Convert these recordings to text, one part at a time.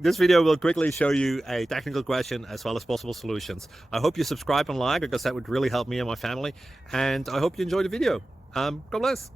This video will quickly show you a technical question as well as possible solutions. I hope you subscribe and like, because that would really help me and my family. And I hope you enjoy the video. God bless.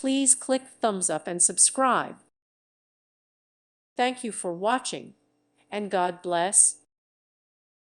Please click thumbs up and subscribe. Thank you for watching, and God bless.